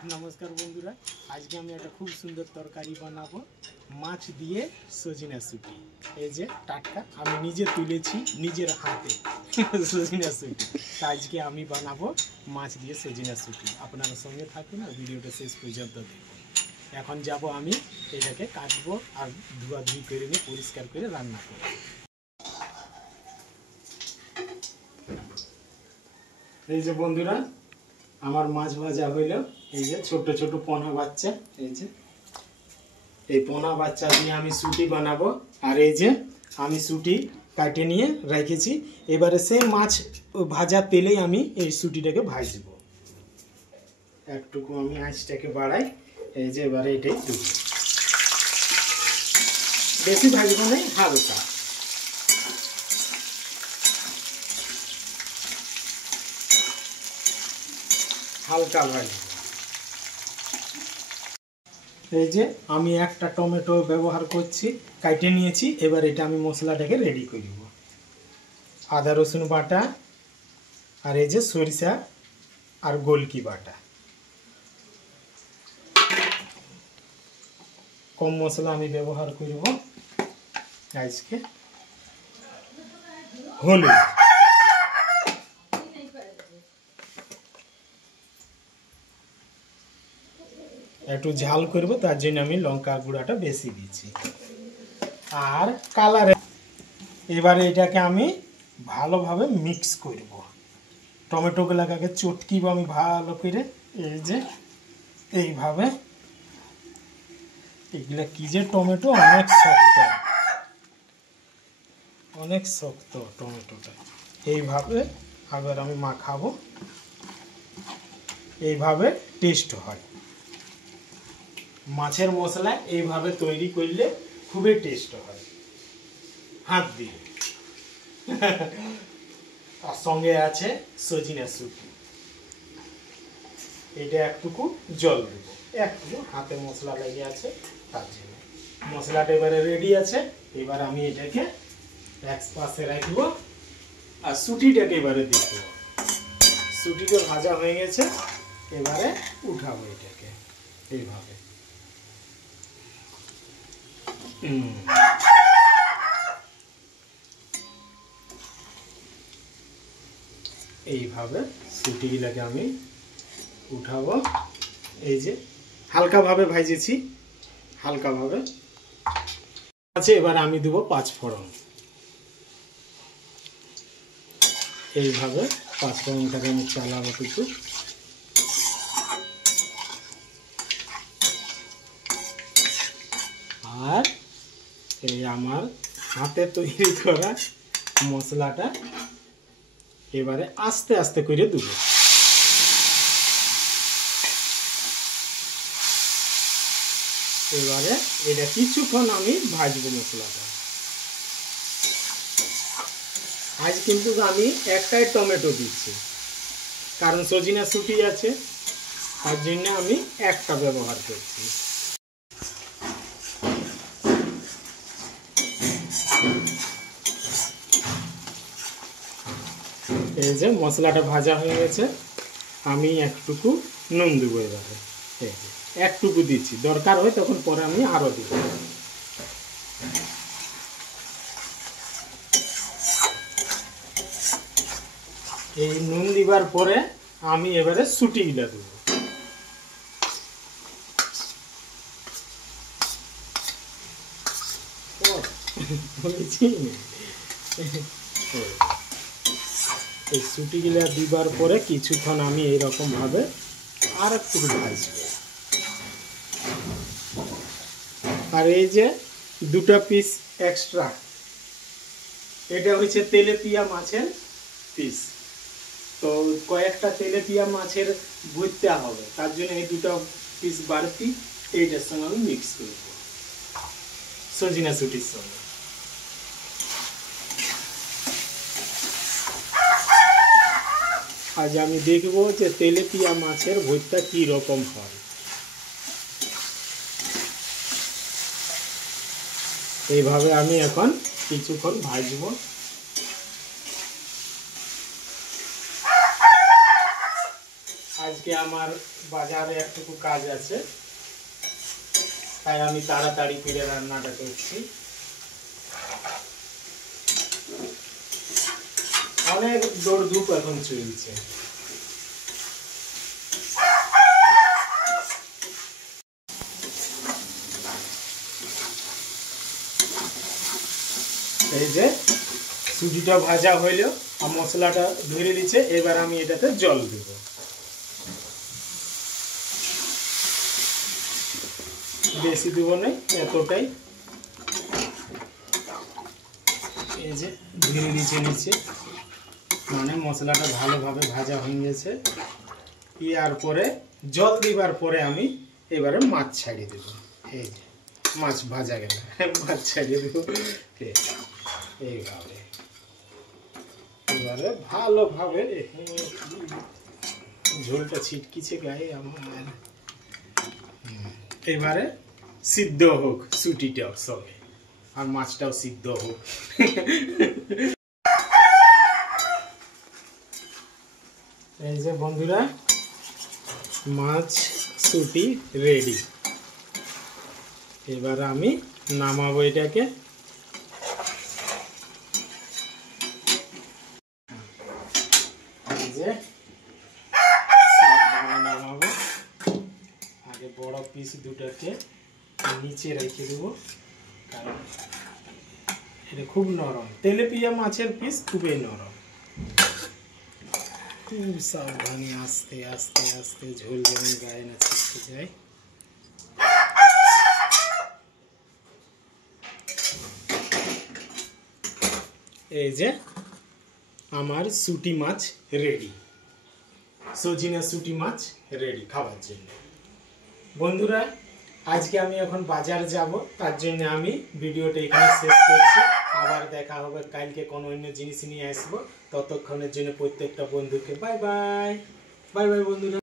नमस्कार बंधुरा आज के आमी एक खूब सुंदर तरकारी बनाबो माछ दिए सजिना शुटी। এই যে টাটকা আমি নিজে তুলেছি নিজের হাতে সজিনা শুটি। আজকে আমি বানাবো মাছ দিয়ে সজিনা শুটি। আপনারা সঙ্গে থাকুন আর ভিডিওটা শেষ পর্যন্ত দেখুন। এখন যাব আমি এটাকে কাটবো আর ধুয়াধুয়ি করে নিয়ে পরিষ্কার করে রান্না করব। এই যে বন্ধুরা আমার মাছ ভাজা হইল। এই যে ছোট ছোট পোনা বাচ্চা, এই যে এই পোনা বাচ্চা দিয়ে আমি শুটি বানাবো। আর এই যে আমি শুটি কাটে নিয়ে রেখেছি। এবারে সেই মাছ ভাজা তেলেই আমি এই শুটিটাকে ভাজবো। একটুকু আমি আঁচটাকে বাড়াই। এই যে এবারে এটাই দেব, বেশি ভাজবো না, হালকা হালকা ভাজবো। এই যে আমি একটা টমেটো ব্যবহার করছি, কাটে নিয়েছি। এবার এটা আমি মশলাটাকে রেডি করব। আদা রসুন বাটা আর এই যে সরিষা আর গোলকি বাটা, কম মশলা আমি ব্যবহার করব আজকে। হলুদ, একটু ঝাল করব তার জন্য আমি লঙ্কা গুঁড়াটা বেশি দিচ্ছি। আর কালার, এবারে এটাকে আমি ভালোভাবে মিক্স করব। টমেটোগুলোকে আগে চটকিব আমি ভালো করে। এই যে এইভাবে, এগুলা কি যে টমেটো অনেক শক্ত, অনেক শক্ত টমেটোটা। এইভাবে আবার আমি মাখাবো, এইভাবে টেস্ট হয়। মাছের মশলা এইভাবে তৈরি করলে খুবই টেস্ট হয় হাত দিয়ে। আর সঙ্গে আছে সজিনা শুটি। এটা একটুকু জল দেব, একটু হাতে মশলা লেগে আছে তার জন্য। মশলাটা এবারে রেডি আছে। এবার আমি এটাকে এক পাশে রাখবো আর শুটিটাকে এবারে দিয়ে দেবো। শুটিটা ভাজা হয়ে গেছে, এবারে উঠাবো এটাকে এইভাবে। এইভাবে শুটিগুলোকে আমি উঠাবো। এই যে হালকা ভাবে ভাজেছি, হালকা ভাবে আছে। এবার আমি দেবো 5 ফোড়ন। এইভাবে 5 ফোড়নটাকে আমি চালাবো কিছু। আর এই আমার হাতে তৈরি করা মশলাটা এবারে আস্তে আস্তে করে দেব। এবারে এটা কিছুক্ষণ আমি ভাজবো মশলাটা। আজ কিন্তু আমি একটাই টমেটো দিচ্ছি, কারণ সজিনা শুটি আছে, তার জন্য আমি একটা ব্যবহার করছি। এই যে মশলাটা ভাজা হয়ে গেছে, আমি একটুকু নুন দেবো এবারে। একটুকু দিচ্ছি, দরকার হয় তখন পরে আমি আরো দিব। এই নুন দিবার পরে আমি এবারে শুটিগুলা দেব। এই শুটিগুলা দিবার পরে কিছুক্ষণ আমি এইরকম ভাবে আর একটু ভাজবো। আর এই যে দুটো পিস এক্সট্রা, এটা হচ্ছে তেলেপিয়া মাছের পিস। তো কয়েকটা তেলেপিয়া মাছের ভুজতে হবে, তার জন্য এই দুটো পিস বাড়তি এইটার সঙ্গে আমি মিক্স করব সজিনা শুটির সঙ্গে। আজ আমি দেখব যে তেলেপিয়া মাছের ভুজটা কি রকম হয়। এইভাবে আমি এখন কিছুক্ষণ ভাজবো। আজকে আজকে আমার বাজারে একটু কাজ আছে, তাই আমি তাড়াতাড়ি করে রান্নাটা করছি। অনেক দৌড়ধূপ এখন চলছে। এই যে সুজিটা ভাজা হইল আর মশলাটা ধরে দিচ্ছে, এবার আমি এটাতে জল দেব। বেশি দেবো না, এতটাই। এই যে ধরে দিচ্ছে নিচে, মানে মশলাটা ভালোভাবে ভাজা হয়ে গেছে। ইয়ার পরে জল দিবার পরে আমি এবারে মাছ ছাড়িয়ে দেব। এই যে মাছ ভাজা গেল, মাছ ছাড়িয়ে দেব এইভাবে। এবারে ভালোভাবে, ঝোলটা ছিটকিছে গায়ে আমার। এবারে সিদ্ধ হোক সুটিটাও সবে, আর মাছটাও সিদ্ধ হোক। এই যে বন্ধুরা, মাছ সুটি রেডি। এবার আমি নামাবো এটাকে। এই যে সাবধানে নামাবো। আগে বড় পিস দুটাকে নিচে রেখে দেবো, কারণ এটা খুব নরম। তেলাপিয়া মাছের পিস খুবই নরম। খুব সাবধানে আস্তে আস্তে আস্তে, ঝোল যেমন গায়ে না ছিটকে যায়। এই যে আমার সুটি মাছ রেডি, সজিনা সুটি মাছ রেডি খাওয়ার জন্য। বন্ধুরা, আজকে আমি এখন বাজার যাব, তার জন্য আমি ভিডিওটা এখানে শেষ করছি। আবার দেখা হবে কালকে কোনো অন্য জিনিস নিয়ে আসবো। ততক্ষণের জন্য প্রত্যেকটা বন্ধুকে বাই বাই। বাই বাই বন্ধুরা।